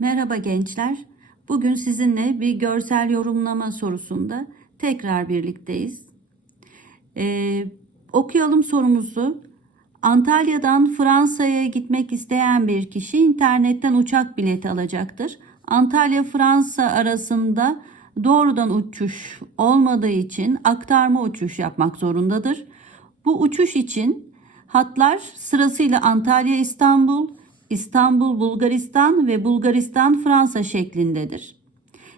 Merhaba gençler. Bugün sizinle bir görsel yorumlama sorusunda tekrar birlikteyiz. Ee, okuyalım sorumuzu. Antalya'dan Fransa'ya gitmek isteyen bir kişi internetten uçak bileti alacaktır. Antalya-Fransa arasında doğrudan uçuş olmadığı için aktarma uçuş yapmak zorundadır. Bu uçuş için hatlar sırasıyla Antalya-İstanbul, İstanbul Bulgaristan ve Bulgaristan Fransa şeklindedir.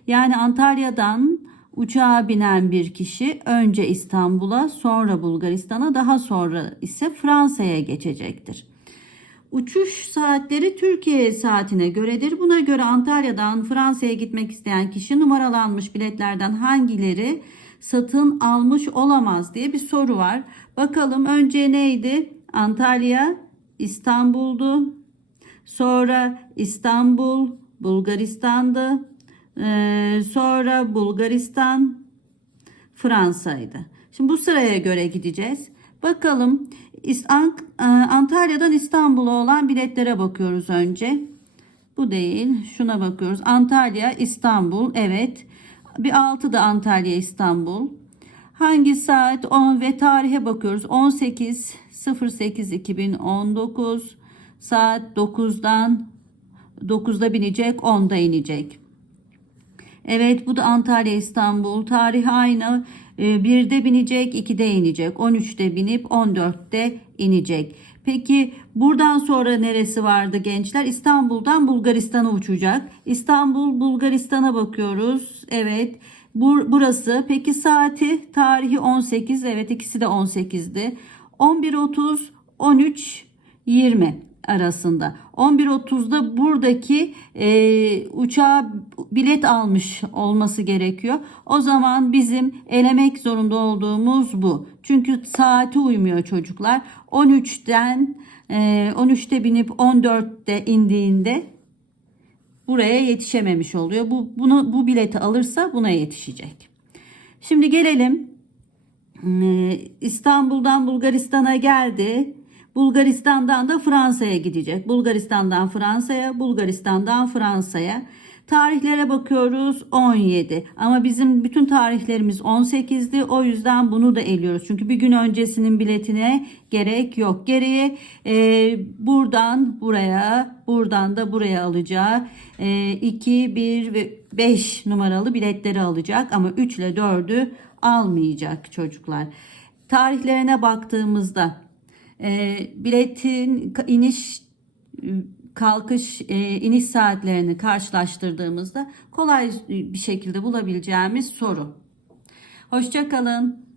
Yani Antalya'dan uçağa binen bir kişi önce İstanbul'a, sonra Bulgaristan'a, daha sonra ise Fransa'ya geçecektir. Uçuş saatleri Türkiye saatine göredir. Buna göre Antalya'dan Fransa'ya gitmek isteyen kişi numaralanmış biletlerden hangileri satın almış olamaz diye bir soru var. Bakalım önce neydi? Antalya, İstanbul'du. Sonra İstanbul, Bulgaristan'dı. Ee, sonra Bulgaristan, Fransa'ydı. Şimdi bu sıraya göre gideceğiz. Bakalım e, Antalya'dan İstanbul'a olan biletlere bakıyoruz önce. Bu değil. Şuna bakıyoruz. Antalya, İstanbul. Evet. Bir altı da Antalya, İstanbul. Hangi saat 10 ve tarihe bakıyoruz. 18 08 2019 saat 9'dan 9'da binecek 10'da inecek. Evet bu da Antalya İstanbul. Tarih aynı. Ee, 1'de binecek, 2'de inecek. 13'te binip 14'te inecek. Peki buradan sonra neresi vardı gençler? İstanbul'dan Bulgaristan'a uçacak. İstanbul Bulgaristan'a bakıyoruz. Evet. Bur- burası. Peki saati tarihi 18. Evet ikisi de 18'di. 11.30 13 20 arasında. 11.30'da buradaki e, uçağa bilet almış olması gerekiyor. O zaman bizim elemek zorunda olduğumuz bu. Çünkü saati uymuyor çocuklar. 13'ten e, 13'te binip 14'te indiğinde buraya yetişememiş oluyor. Bu bunu bu bileti alırsa buna yetişecek. Şimdi gelelim ee, İstanbul'dan Bulgaristan'a geldi. Bulgaristan'dan da Fransa'ya gidecek. Bulgaristan'dan Fransa'ya, Bulgaristan'dan Fransa'ya. Tarihlere bakıyoruz 17 ama bizim bütün tarihlerimiz 18'di o yüzden bunu da eliyoruz. Çünkü bir gün öncesinin biletine gerek yok. Geriye e, buradan buraya buradan da buraya alacağı e, 2, 1 ve 5 numaralı biletleri alacak ama 3 ile 4'ü almayacak çocuklar. Tarihlerine baktığımızda e, biletin iniş kalkış e, iniş saatlerini karşılaştırdığımızda kolay bir şekilde bulabileceğimiz soru. Hoşçakalın.